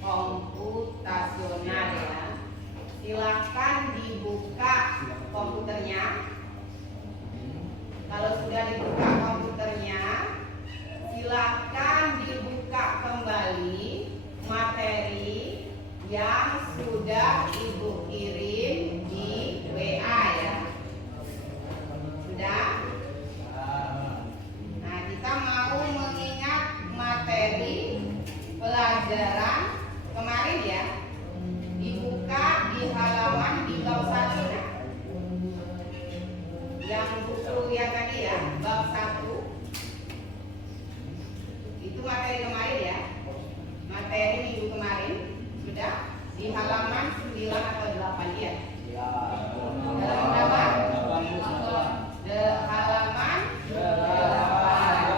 komputasional ya. Silahkan dibuka komputernya. Kalau sudah dibuka komputernya, silahkan dibuka kembali materi yang sudah Ibu kirim di WA ya. Sudah? Nah, kita mau mengingat materi pelajaran kemarin ya. Dibuka di halaman di bab 1 nah. Yang buku yang tadi ya, bab 1. Itu materi kemarin ya. Materi minggu kemarin sudah di halaman 9 atau 8 ya. Halaman berapa? Halaman 8.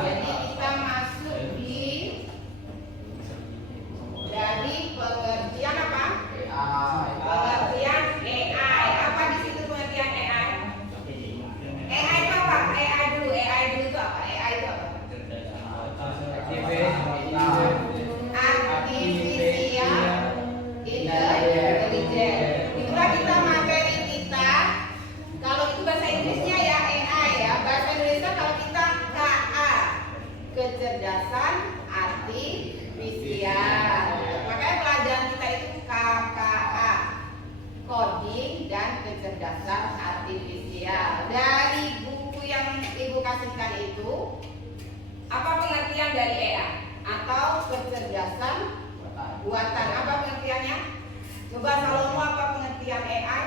Jadi kita masuk di dari pengertian apa? Pengertian AI. Apa di situ pengertian AI? AI itu apa? AI dulu itu apa? AI itu apa? Artificial Intelligence. Itulah kita materi kita. Kalau itu bahasa Inggrisnya ya AI ya. Bahasa Indonesia kalau kita KA, kecerdasan artifisial. Makanya pelajaran kita itu KKA, coding dan kecerdasan artifisial. Dari buku yang Ibu kasihkan itu, apa pengertian dari AI atau kecerdasan buatan? Apa pengertiannya? Coba Salomo, apa pengertian AI?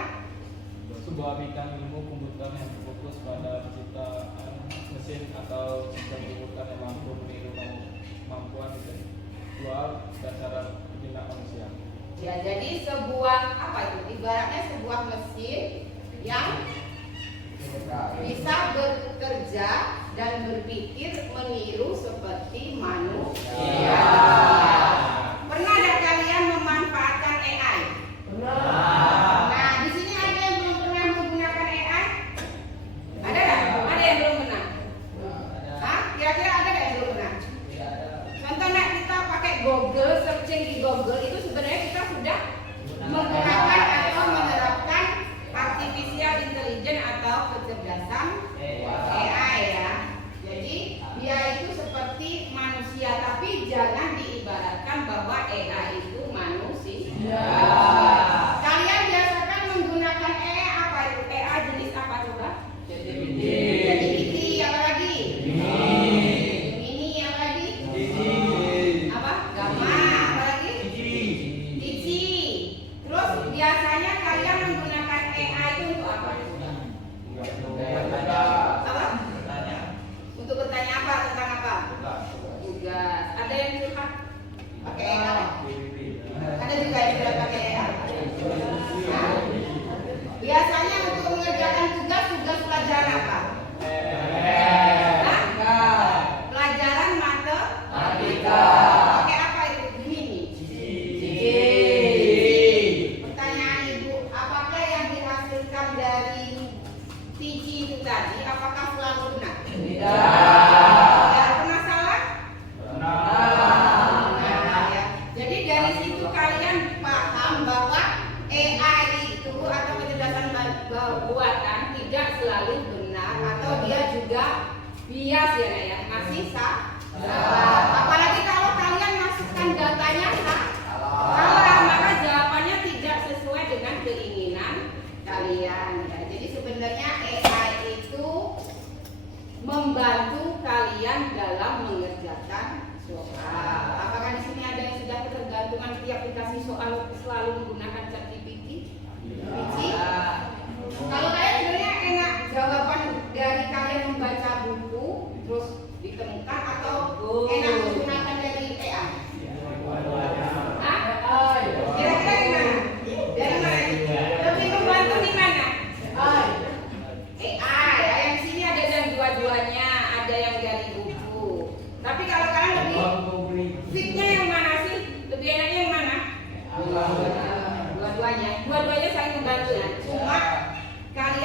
Sebuah bidang ilmu komputer yang berfokus pada penciptaan mesin atau sistem komputer yang mampu meniru kemampuan intelektual dan cara bertindak manusia. Ya, jadi sebuah apa itu? Ibaratnya sebuah mesin yang bisa bekerja dan berpikir meniru seperti manusia. Pernah ada kalian memanfaatkan AI? Nah, di sini ada yang belum pernah menggunakan AI? Ada nggak? Ada yang belum pernah? Hah? Kira-kira ada nggak yang belum pernah? Contohnya kita pakai Google, searching di Google itu sebenarnya kita sudah menggunakan atau menerapkan artificial intelligence atau kecerdasan AI ya. Jadi dia itu seperti manusia, tapi jangan diibaratkan bahwa AI itu manusia. Kalian biasakan menggunakan AI apa itu? AI jenis apa coba? Jadi apa lagi? Ini apa lagi? Apa? Gamma apa lagi? Digi. Terus biasanya kalian menggunakan AI itu untuk apa? Apa? Untuk bertanya apa? Tentang apa? Tugas. Ada yang curhat? Pakai AI? Ada juga yang sudah pakai AI? Nah, biasanya untuk mengerjakan tugas pelajaran apa? Nah, pelajaran matematika. Pakai apa itu? Gemini. Pertanyaan Ibu, apakah yang dihasilkan dari Tiji itu tadi, apakah selalu benar? Tidak pernah salah? Nah, ya. Jadi dari situ kalian paham bahwa AI itu atau kecerdasan buatan tidak selalu benar, atau dia juga bias ya Nak ya, masih salah. Apalagi kalau kalian masukkan datanya salah, maka jawabannya tidak sesuai dengan keinginan kalian ya. Jadi sebenarnya AI itu membantu kalian dalam mengerjakan soal. Apakah di sini ada yang sudah ketergantungan di aplikasi soal selalu menggunakan ChatGPT? Kalau kalian sebenarnya enak jawaban dari kalian membaca buku terus ditemukan, atau enak menggunakan dari AI? Kira-kira gimana? Dari mana? Lebih membantu di mana? AI. Yang sini ada yang dua-duanya, ada yang dari buku. Tapi kalau kalian lebih fitnya yang mana sih? Lebih enaknya yang mana? Dua-duanya saling membantu ya. Cuma kalian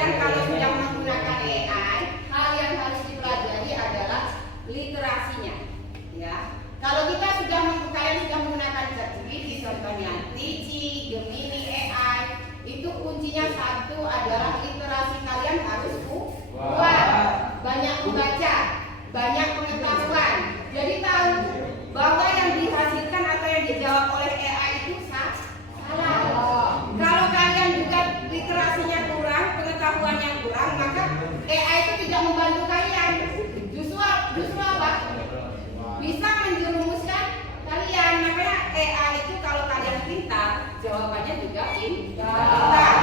membaca, banyak pengetahuan. Jadi tahu bahwa yang dihasilkan atau yang dijawab oleh AI itu salah. Kalau kalian juga literasinya kurang, pengetahuannya kurang, maka AI itu tidak membantu kalian. Justru apa? Bisa menjerumuskan kalian. Makanya AI itu kalau kalian pintar, jawabannya juga pintar.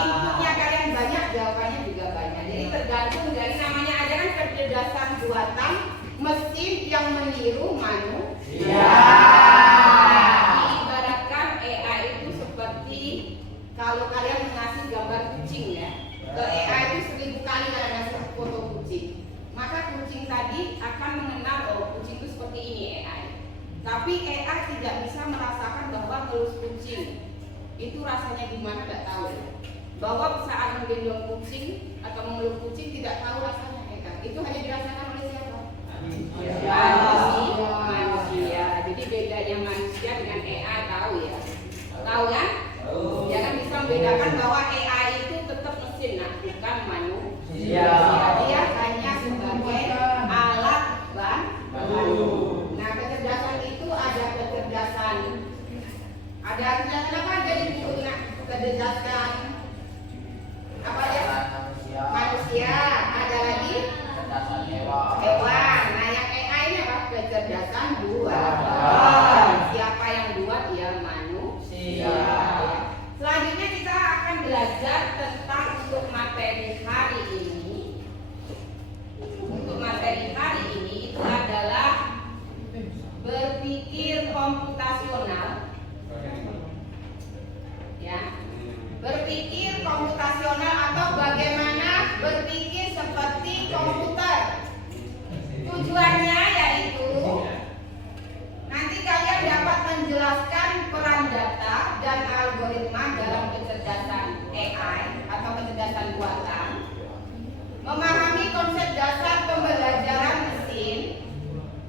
Inputnya kalian banyak, jawabannya juga banyak. Jadi tergantung dari namanya aja kan kecerdasan buatan mesin yang meniru manusia. Diibaratkan AI itu seperti kalau kalian mengasih gambar kucing ya, ke AI itu 1000 kali kalian ngasih foto kucing, maka kucing tadi akan mengenal oh kucing itu seperti ini AI. Tapi AI tidak bisa merasakan bahwa ngelus kucing itu rasanya gimana, tidak tahu. Bahwa saat menggendong kucing atau memeluk kucing tidak tahu rasanya AI. Itu hanya dirasakan oleh siapa? Manusia. Jadi bedanya manusia dengan AI tahu ya? Tahu kan? Ya kan bisa membedakan bahwa AI itu tetap mesin, nah bukan manusia. Dia hanya sebagai alat bantu. Nah kecerdasan itu ada kecerdasan apa jadi guna kecerdasan apa ya? Manusia. Ada lagi hewan. Nah yang AI ini apa? Kecerdasan buatan. Siapa yang buat? Ya manusia. Selanjutnya kita akan belajar tentang untuk materi hari ini. Untuk materi hari ini itu adalah berpikir komputasional. Ya. Berpikir komputasional atau bagaimana berpikir seperti komputer. Tujuannya yaitu nanti kalian dapat menjelaskan peran data dan algoritma dalam kecerdasan AI atau kecerdasan buatan, memahami konsep dasar pembelajaran mesin,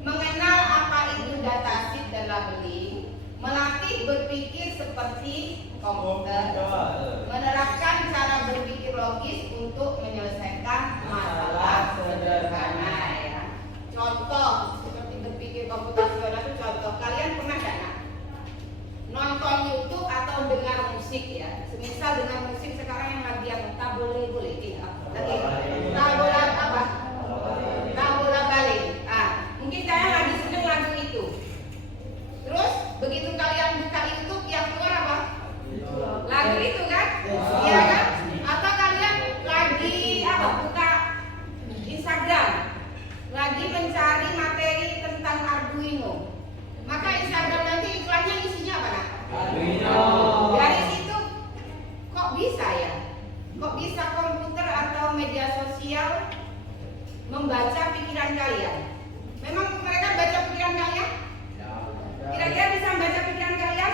mengenal apa itu datasheet dan labeling, melatih berpikir seperti komputer, menerapkan cara berpikir logis untuk menyelesaikan masalah sederhana ya. Contoh seperti berpikir komputasional itu contoh kalian pernah nggak nonton YouTube atau dengar musik ya? Semisal dengar musik sekarang yang lagi apa? Tabola apa? Tabola balik. Mungkin kalian lagi seneng lagu itu. Terus begitu kalian buka YouTube yang keluar apa? Lagu itu kan? Iya kan? Atau kalian lagi apa? Buka Instagram, lagi mencari materi tentang Arduino. Maka Instagram nanti iklannya isinya apa nak? Arduino. Dari situ kok bisa ya? Kok bisa komputer atau media sosial membaca pikiran kalian? Memang mereka baca pikiran kalian? Kira-kira bisa membaca pikiran kalian?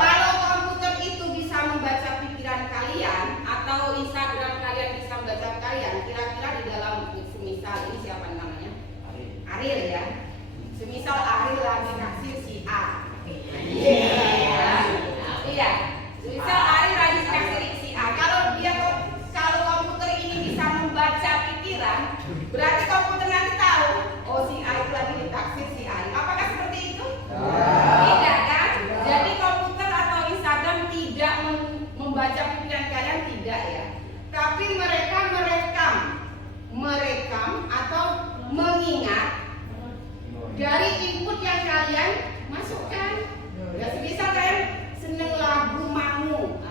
Kalau komputer itu bisa membaca pikiran kalian atau Instagram kalian bisa membaca kalian, kira-kira di dalam semisal ini siapa namanya? Ariel ya. Semisal Ariel lagi naksir si A. Iya. Semisal Ariel lagi naksir si A. Kalau komputer ini bisa membaca pikiran, berarti komputer nanti tahu, oh si A itu lagi ditaksir si A. Apakah seperti itu? Tidak kan? Jadi komputer atau Instagram tidak membaca pikiran kalian, tidak ya. Tapi mereka merekam atau mengingat dari input yang kalian masukkan. Ya semisal kalian seneng lagu Mangu.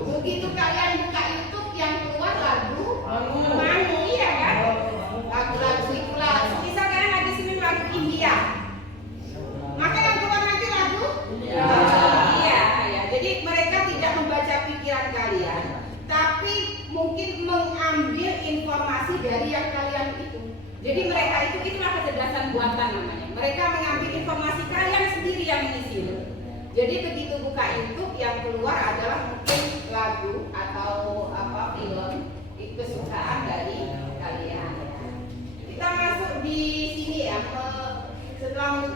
Begitu kalian buka YouTube yang keluar lagu Mangu, iya kan? Lagu-lagu itulah. Semisal kalian lagi seneng lagu India, maka yang keluar nanti lagu iya. Jadi mereka tidak membaca pikiran kalian, tapi mungkin mengambil informasi dari yang kalian itu. Jadi mereka itulah kecerdasan buatan namanya. Mereka mengambil informasi kalian sendiri yang mengisi. Jadi begitu buka YouTube yang keluar adalah mungkin lagu atau apa film kesukaan dari kalian. Kita masuk di sini ya, setelah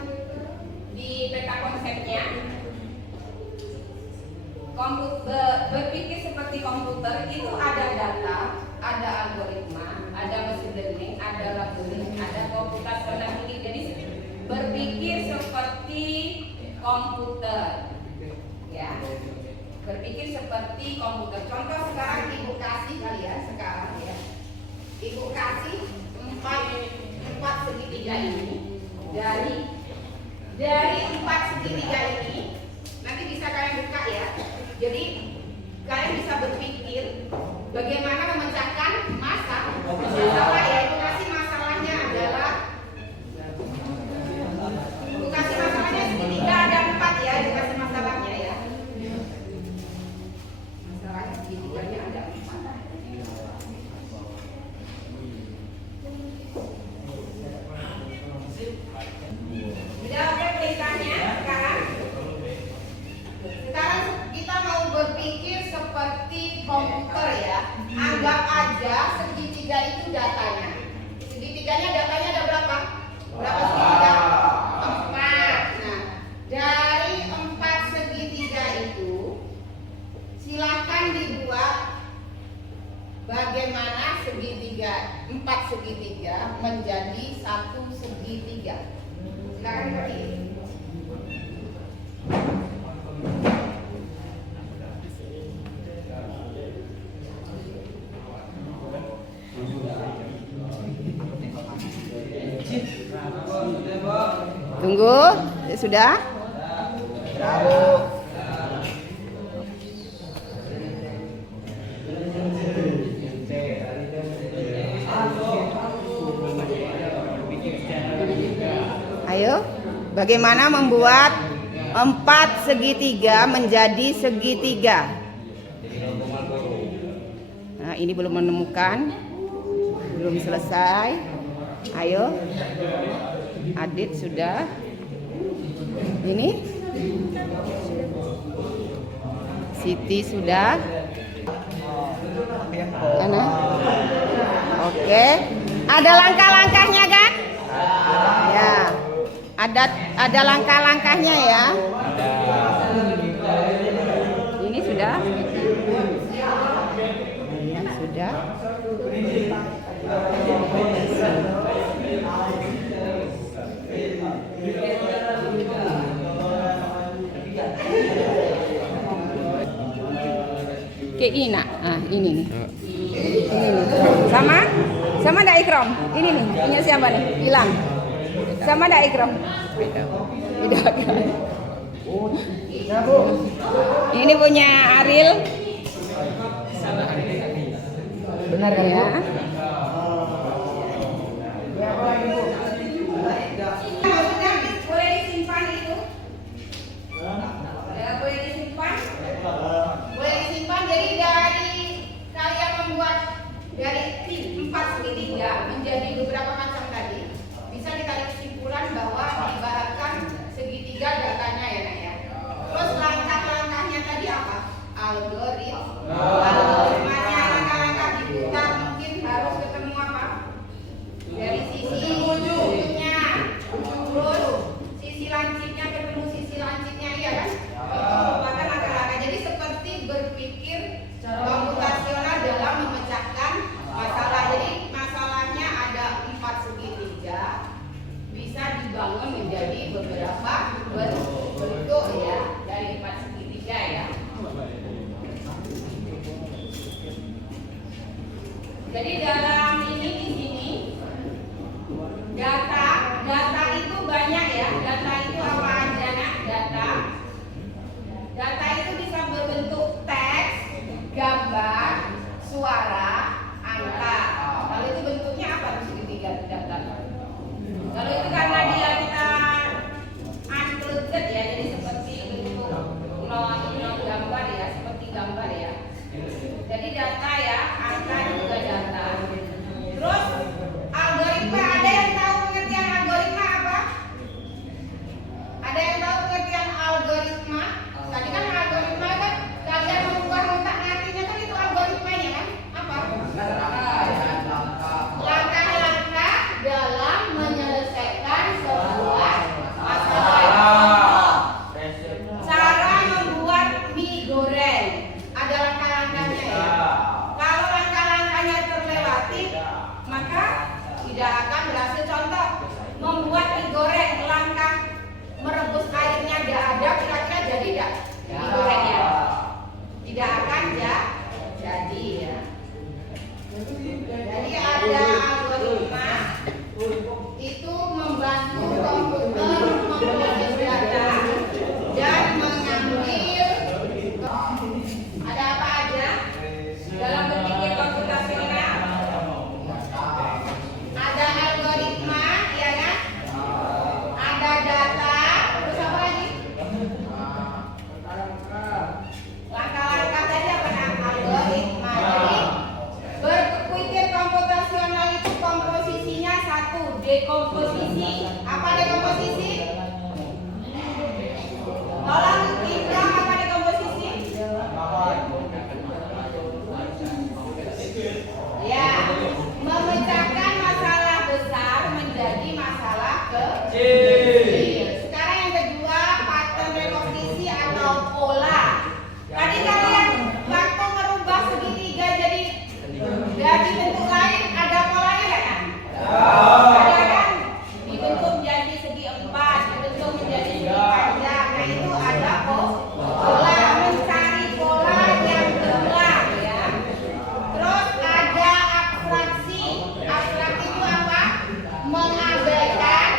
di peta konsepnya. Berpikir seperti komputer itu ada data, ada algoritma, ada mesin ada labeling, ada komputasional tinggi. Jadi berpikir seperti komputer, ya. Berpikir seperti komputer. Contoh sekarang ibu kasih kali ya, sekarang ya. Ibu kasih empat segitiga ini dari empat segitiga ini nanti bisa kalian buka ya. Jadi kalian bisa berpikir bagaimana memecahkan masalah ya. Ibu kasih masalahnya adalah segitiga ada 4 ya. Ibu kasih masalahnya ya. Masalahnya segitiganya ada 4. Sudah oke perintahnya sekarang? Sekarang kita mau berpikir seperti komputer ya. Anggap aja segitiga itu datanya. Segitiganya datanya ada berapa? Berapa segitiga? 4. Nah, dari 4 segitiga itu silakan dibuat bagaimana 4 segitiga menjadi 1 segitiga. Silakan pergi. Tunggu, sudah? Ayo, bagaimana membuat 4 segitiga menjadi segitiga? Nah, ini belum menemukan, belum selesai. Ayo, Adit sudah. Ini Siti sudah. Mana? Oke. Ada langkah-langkahnya kan? Ya. Ada langkah-langkahnya ya. Ini sudah. Ini sudah. Kayak ini nak, ini nih, ini nih, sama ndak Ikram? Ini nih, punya siapa nih? Hilang, sama ndak Ikram? Beda kan? Ini punya Ariel, benar kan ya? Boleh disimpan itu? Ya, boleh disimpan. Boleh disimpan. Jadi dari kalian membuat dari 4 segitiga menjadi beberapa macam tadi, bisa ditarik kesimpulan bahwa ibaratkan segitiga datanya ya nak ya. Terus langkah-langkahnya tadi apa? Algoritmanya, langkah-langkah diputar mungkin harus ketemu apa? Dari sisi ujungnya, terus sisi lancipnya ketemu sisi lancipnya, iya kan? Itu merupakan langkah-langkah. Jadi seperti berpikir komputasional dalam memecahkan masalah. Jadi masalahnya ada 4 segitiga, bisa dibangun menjadi beberapa bentuk ya, dari 4 segitiga ya. Jadi dalam ini di sini data itu banyak ya. Data itu apa aja nak? Data itu bisa berbentuk teks, gambar, suara, angka. Kalau itu bentuknya apa di segitiga data? Kalau itu karena kita uncluded ya, jadi seperti bentuk non gambar ya, seperti gambar ya. Jadi data ya, angka juga data. tidak akan berhasil. Contoh, membuat mie goreng, langkah merebus airnya tidak ada, kira-kira jadi tidak mie gorengnya? Tidak akan jadi ya. Jadi ada algoritma itu membantu komputer memproses data dan mengambil. Ada apa aja dalam berpikir komputasional? Ada algoritma, ya kan? Ada data, terus apa lagi? Langkah-langkah tadi apa? Algoritma. Jadi berpikir komputasional itu komposisinya satu, dekomposisi. Apa dekomposisi? Tolong dibilang apa dekomposisi? Ya, memecahkan masalah besar menjadi masalah kecil. Sekarang yang kedua, pattern rekognisi atau pola. Tadi kalian waktu merubah segitiga jadi bentuk lain, ada polanya nggak kan? Ada kan? Dibentuk menjadi segi empat, dibentuk menjadi segi panjang. Nah itu ada pola, mencari pola yang berulang ya. Terus ada abstraksi. Abstraksi itu apa? Mengabaikan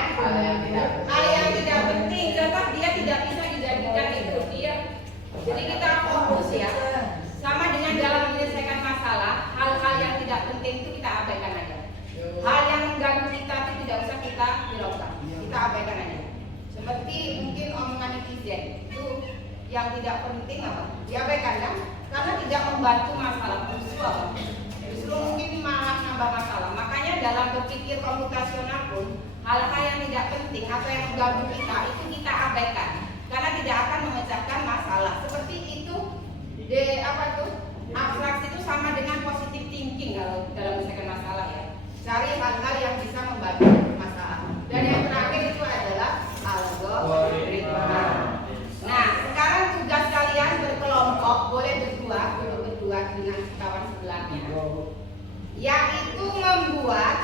hal yang tidak penting. Contoh, dia tidak bisa dijadikan itu dia. Jadi kita fokus ya. Sama dengan dalam menyelesaikan masalah, hal-hal yang tidak penting itu kita abaikan aja. Hal yang mengganggu kita itu tidak usah kita hiraukan, kita abaikan aja. Seperti mungkin omongan netizen itu yang tidak penting apa? Diabaikan kan? Karena tidak membantu masalah. Justru apa? Justru mungkin malah nambah masalah. Makanya dalam berpikir komputasional pun hal-hal yang tidak penting atau yang mengganggu kita itu kita abaikan karena tidak akan memecahkan masalah. Seperti itu. Abstraksi itu sama dengan positive thinking kalau dalam menyelesaikan masalah ya. Cari hal-hal yang bisa membantu masalah. Dan yang terakhir itu adalah algoritma. Nah, sekarang tugas kalian berkelompok, boleh berdua dengan kawan sebelahnya, yaitu membuat.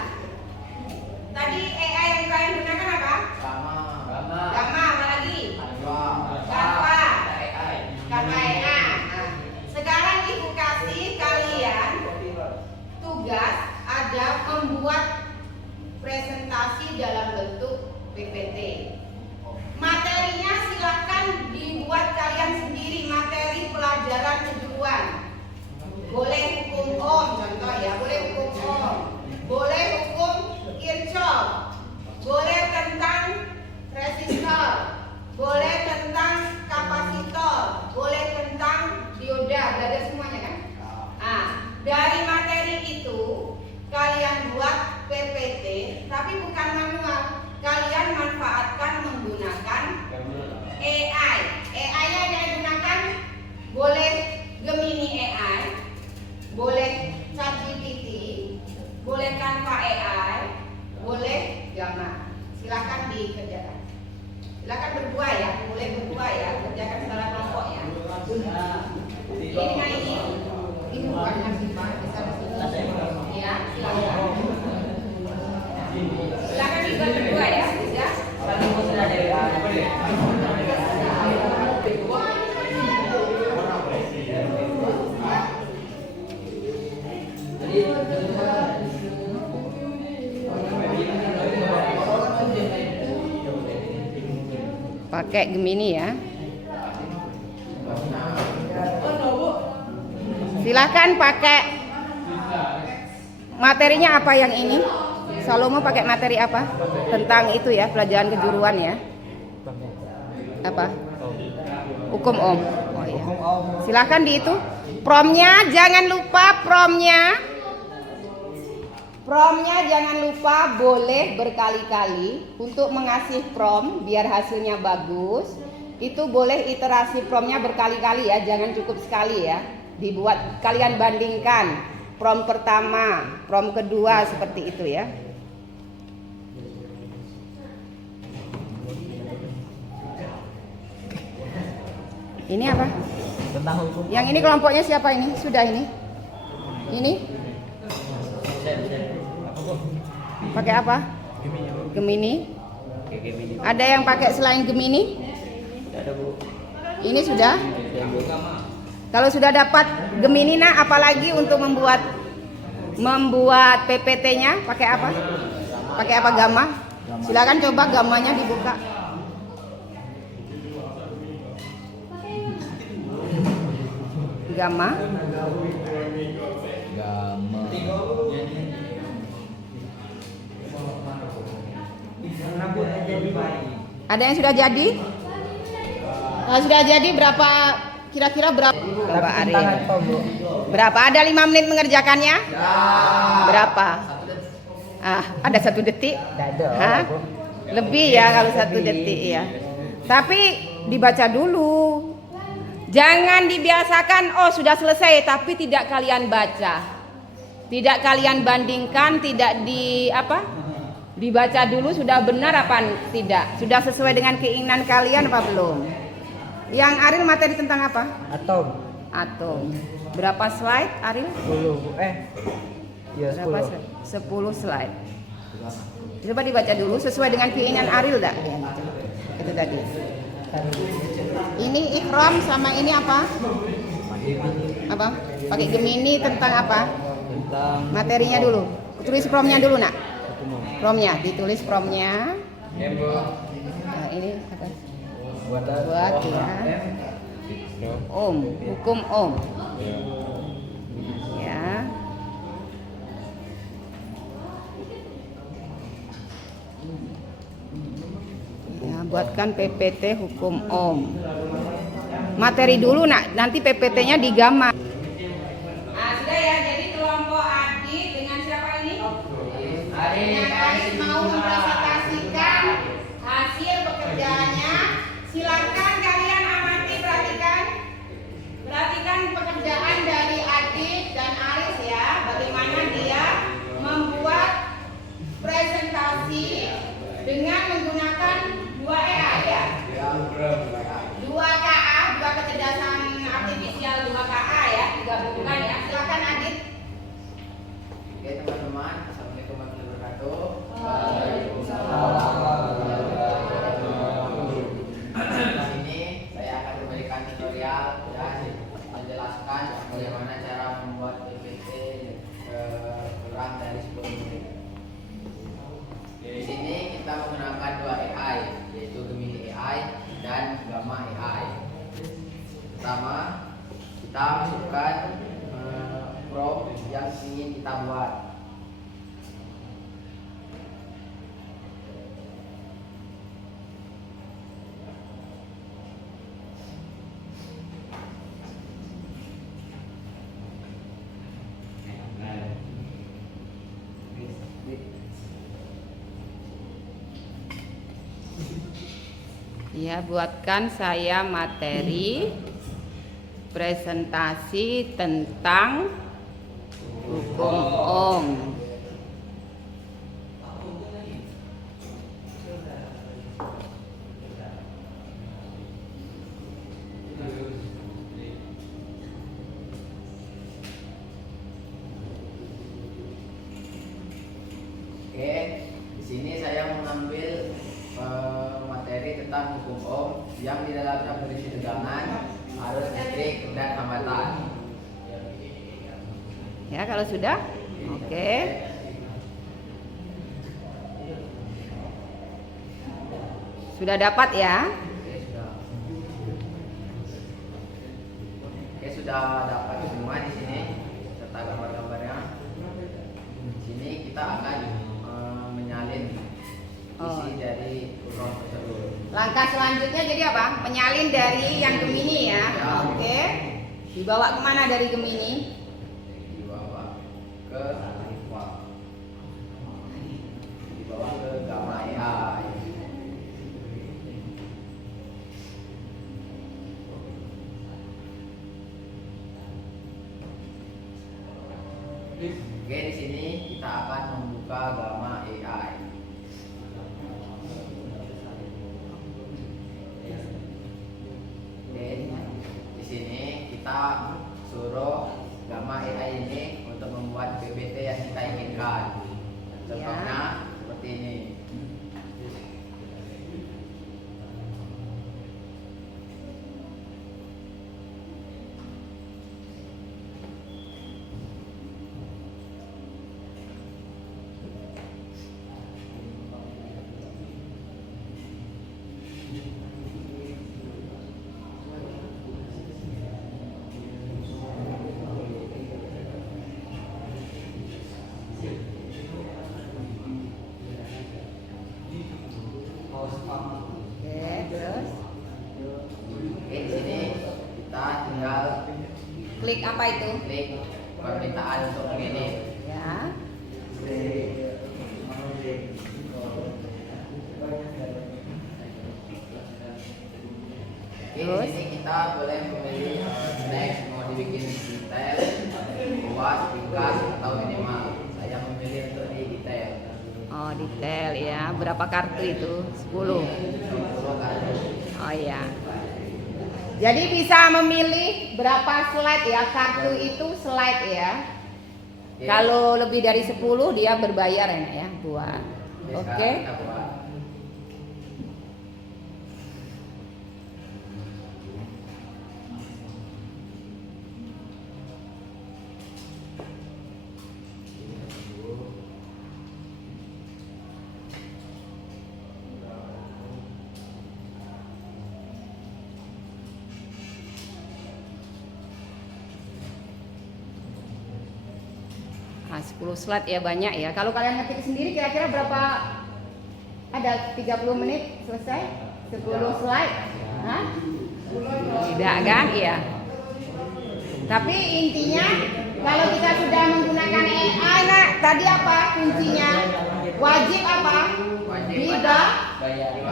Tadi AI yang kalian gunakan apa? Gamma, apa lagi? Canva AI. Nah, sekarang ibu kasih kalian tugas ada membuat presentasi dalam bentuk PPT. Materinya silakan dibuat kalian sendiri, materi pelajaran kejuruan. Boleh hukum Ohm contoh ya, boleh hukum Ohm, boleh hukum Kirchhoff, boleh tentang resistor, boleh tentang kapasitor, boleh tentang dioda, belajar semuanya kan? Nah, dari materi itu kalian buat PPT, tapi bukan manual. Kalian manfaatkan menggunakan AI. AI-nya yang digunakan boleh Gemini AI, boleh ChatGPT, boleh Canva AI, boleh Gamma. Silakan dikerjakan. Silakan berdua ya, boleh berdua ya, kerjakan secara kelompok ya. Ini bukan maksimal, bisa disini. Ya, silakan. Silakan dibuat berdua ya, ya. Pakai Gemini ya. Silakan pakai materinya apa yang ini? Salomo pakai materi apa? Tentang itu ya, pelajaran kejuruan ya. Apa? Hukum Ohm. Oh iya. Silakan di itu. Promnya jangan lupa promnya. Promnya jangan lupa boleh berkali-kali untuk mengasih prom biar hasilnya bagus. Itu boleh iterasi promnya berkali-kali ya, jangan cukup sekali ya. Dibuat kalian bandingkan prom pertama, prom kedua seperti itu ya. Ini apa? Yang ini kelompoknya siapa ini? Sudah ini? Ini? Pakai apa? Gemini. Ada yang pakai selain Gemini? Ada Bu. Ini sudah. Ya Bu. Kalau sudah dapat Gemini, nah apalagi untuk membuat PPT-nya pakai apa? Pakai apa? Gamma. Silakan coba gammanya dibuka. Gamma. Ada yang sudah jadi? Kalau sudah jadi berapa? Kira-kira berapa? Coba Ari. Berapa? Ada 5 menit mengerjakannya? Berapa? Ada 1 detik? Hah? Lebih ya kalau 1 detik ya. Tapi dibaca dulu. Jangan dibiasakan, oh sudah selesai tapi tidak kalian baca. Tidak kalian bandingkan, tidak dibaca dulu sudah benar apa tidak? Sudah sesuai dengan keinginan kalian apa belum? Yang Aril materi tentang apa? Atom. Berapa slide Aril? 10. Ya 10. Berapa slide? 10 slide. Coba dibaca dulu sesuai dengan keinginan Aril dah. Itu tadi. Ini Ikram sama ini apa? Apa? Pakai Gemini tentang apa? Tentang Materinya dulu. Tulis promnya dulu nak. Promnya, ditulis promnya. Nah, ini apa? Buat ya. Hukum Ohm. Ya. Ya, buatkan PPT hukum Ohm. Materi dulu nak, nanti PPT-nya di gamma. Sudah ya, jadi kelompok adik dengan siapa ini? Dengan Aris mau mempresentasikan hasil pekerjaannya. Silakan kalian amati, perhatikan pekerjaan dari Adik dan Aris ya. Bagaimana dia membuat presentasi dengan menggunakan 2 AI ya. 2 KA, 2 kecerdasan artifisial 2 KA ya, digabungkan ya. Silakan Adit. Oke teman-teman, assalamualaikum warahmatullahi wabarakatuh. Di sini saya akan memberikan tutorial dan menjelaskan bagaimana cara membuat PPT kurang dari 10 menit. Di sini kita menggunakan 2 AI, yaitu Gemini AI dan Gamma AI. Pertama, kita masukkan prompt yang ingin kita buat. Ya, buatkan saya materi presentasi tentang hukum Ohm. Oke, di sini saya mengambil materi tentang hukum Ohm yang di dalamnya berisi tegangan, arus listrik, dan hambatan. Ya, kalau sudah, oke. Sudah dapat ya? Oke, sudah dapat semua di sini serta gambar-gambarnya. Di sini kita akan menyalin isi dari prompt tersebut. Langkah selanjutnya jadi apa? Menyalin dari yang Gemini ya. Oke. Dibawa kemana dari Gemini? Dibawa ke Gamma AI. Oke, di sini kita akan membuka Gamma AI. Oke, di sini kita suruh Gamma AI ini untuk membuat PPT yang kita inginkan. Contohnya Oke, terus Oke, di sini kita tinggal klik apa itu? klik permintaan untuk mengedit. Ya. Oke, di sini kita boleh memilih teks mau dibikin detail, luas, ringkas atau minimal. Saya memilih untuk di detail. Oh, detail ya. Berapa kartu itu? 10. 10 kali. Oh ya. Jadi bisa memilih berapa slide ya. Kartu itu slide ya. Oke. Kalau lebih dari 10 dia berbayar ya buat. Oke, Oke. sekarang kita buat. Nah, 10 slide ya banyak ya. Kalau kalian ngetik sendiri kira-kira berapa? Ada 30 menit selesai? 10 slide? Hah? Tidak kan? Iya. Tapi intinya kalau kita sudah menggunakan AI, nah tadi apa kuncinya? Wajib apa? Wajib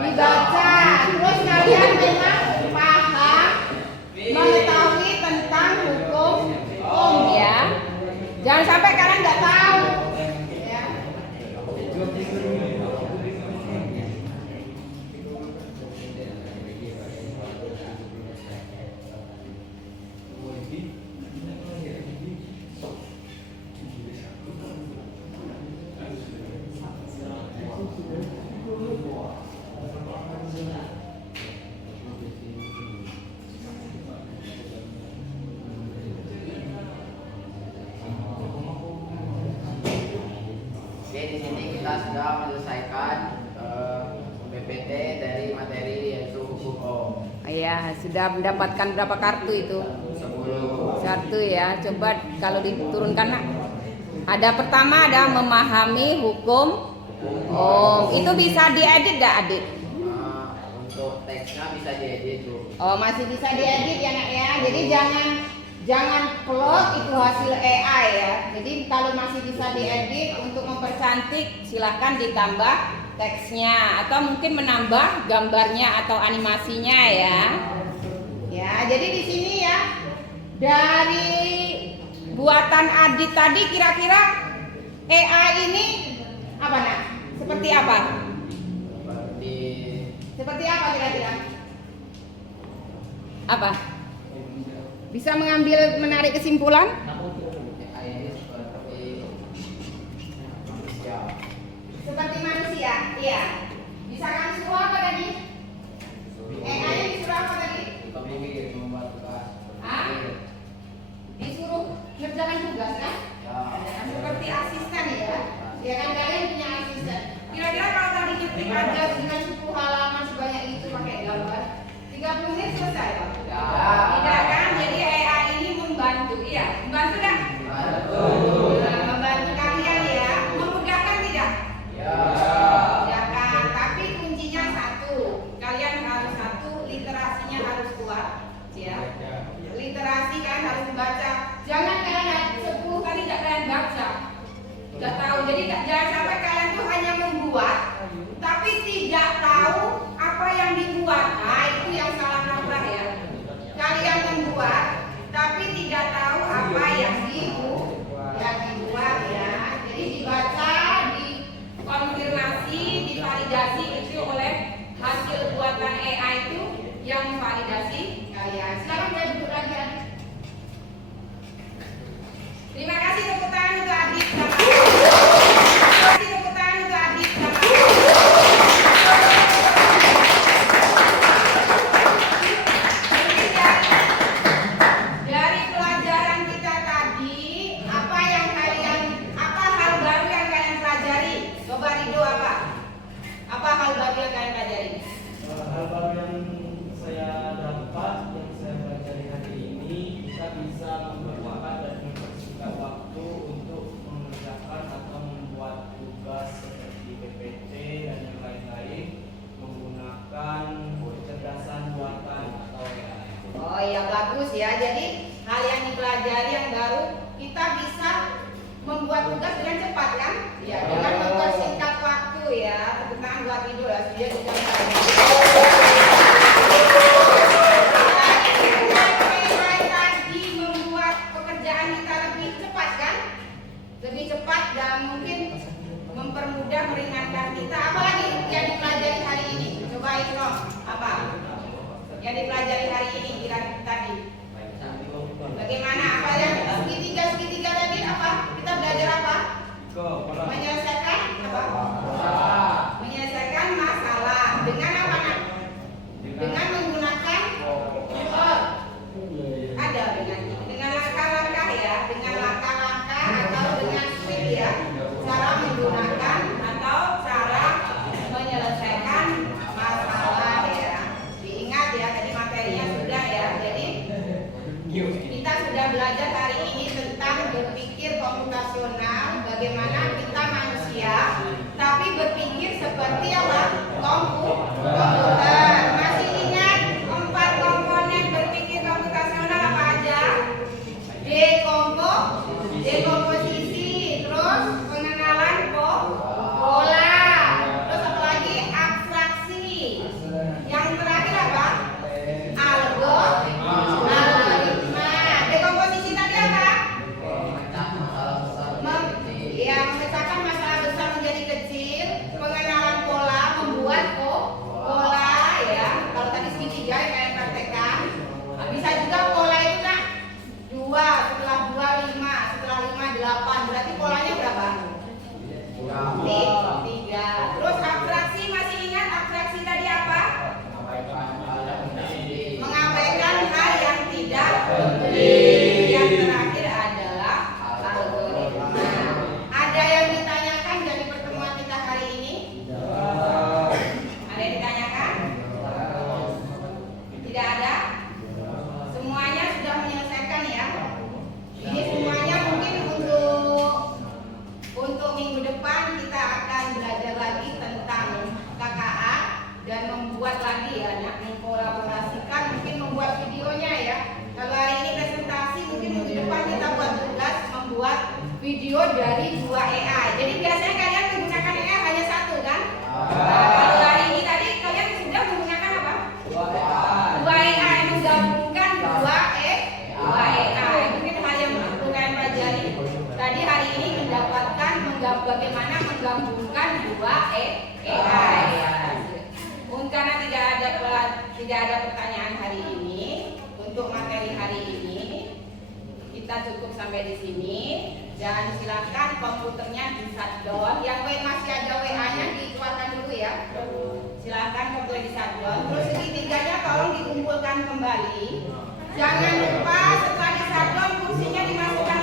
Dibaca. Terus kalian memang paham mengetahui tentang hukum ya. Jangan sampai kalian nggak tahu. Ya. Oke, di sini kita sudah menyelesaikan PPT dari materi yaitu hukum Om. Iya, sudah mendapatkan berapa kartu itu? 10. Satu ya. Coba kalau diturunkan nak. Ada pertama ada memahami hukum. Oh, itu bisa diedit nggak, Adik? Untuk teksnya bisa diedit tuh. Oh, masih bisa diedit ya nak ya. Jadi jangan plot itu hasil AI ya. Jadi kalau masih bisa diedit untuk mempercantik silahkan ditambah teksnya atau mungkin menambah gambarnya atau animasinya ya. Ya, jadi di sini ya dari buatan Adit tadi kira-kira AI ini apa nak? Seperti apa? Seperti apa kira-kira? Apa? Bisa mengambil menarik kesimpulan? AI ini seperti manusia. Seperti manusia, iya. Bisa kamu suruh apa tadi? AI disuruh apa tadi? Pemikir membuat tugas. Hah? Disuruh ngerjakan tugas kan? Ya. Seperti asisten ya. Ya kan kalian punya asisten. Kira-kira kalau tadi ngetik aja dengan 10 halaman sebanyak itu pakai gambar, 30 menit selesai Pak? Ya. Tidak kan? Jadi AI ini membantu, iya. Membantu kan? Betul. Nah, membantu kalian ya. Memudahkan tidak? Ya. Ya kan, tapi kuncinya satu. Kalian harus satu, literasinya harus kuat, ya. Literasi kan harus membaca. Jangan kalian 10 kali tidak kalian baca. Tidak tahu. Jadi jangan sampai kalian tuh hanya membuat, tapi tidak tahu apa yang dibuat. Nah, itu yang salah kaprah ya. Kalian membuat, tapi tidak tahu apa yang dibuat ya. Jadi dibaca, dikonfirmasi, divalidasi itu oleh hasil buatan AI itu yang validasi kalian. Sekarang saya duduk lagi ya. Terima kasih tepuk tangan untuk Adit. Terima kasih tepuk tangan untuk Adit. Dari pelajaran kita tadi, apa hal baru yang kalian pelajari? Coba Rido apa? Apa hal baru yang kalian pelajari? Hal baru yang saya dapat yang dipelajari hari ini tadi? Bagaimana? Apa yang segitiga tadi apa? Kita belajar apa? Menyelesaikan apa? Menyelesaikan masalah dengan apa nak? Dengan menggunakan ada dengan langkah-langkah ya, dengan langkah-langkah atau dengan trik ya, cara menggunakan atau cara menyelesaikan masalah ya. Diingat ya, tadi materinya sudah ya. Jadi kita sudah belajar hari ini tentang berpikir komputasional, bagaimana kita manusia tapi berpikir seperti apa? Komputer. Masih ingat 4 komponen berpikir komputasional apa aja? Dekomposisi, terus pengenalan pola, terus apa lagi? Abstraksi. Yang terakhir apa? Algoritma. Dekomposisi tadi apa? Memecahkan masalah besar menjadi kecil. Pengenalan pola, membuat pola ya. Kalau tadi segitiga yang kalian praktekkan. Bisa juga pola itu kan 2, setelah 2 5, setelah 5 8. Berarti polanya berapa? 3. Terus abstraksi, masih ingat abstraksi tadi apa? Mengabaikan hal yang tidak penting. Yang terakhir adalah algoritma. Ada yang ditanyakan dari pertemuan kita hari ini? Ada yang ditanyakan? Tidak ada? Semuanya sudah menyelesaikan ya? Ini semuanya mungkin untuk minggu depan kita akan belajar lagi tentang KKA dan membuat lagi ya, mengkolaborasikan, mungkin membuat videonya ya. Kalau hari ini presentasi, mungkin minggu depan kita buat tugas membuat video dari 2 AI. Jadi biasanya kalian menggunakan AI hanya 1 kan? Kalau hari ini tadi kalian sudah menggunakan apa? 2 AI, menggabungkan 2 AI. Mungkin hal yang perlu kalian pelajari tadi hari ini mendapatkan bagaimana menggabungkan 2 AI. Karena tidak ada pertanyaan hari ini, untuk materi hari ini kita cukup sampai di sini. Dan silakan komputernya di shutdown. Yang masih ada WA-nya dikeluarkan dulu ya. Silakan komputer di shutdown. Terus segitiganya tolong dikumpulkan kembali. Jangan lupa setelah di shutdown kursinya dimasukkan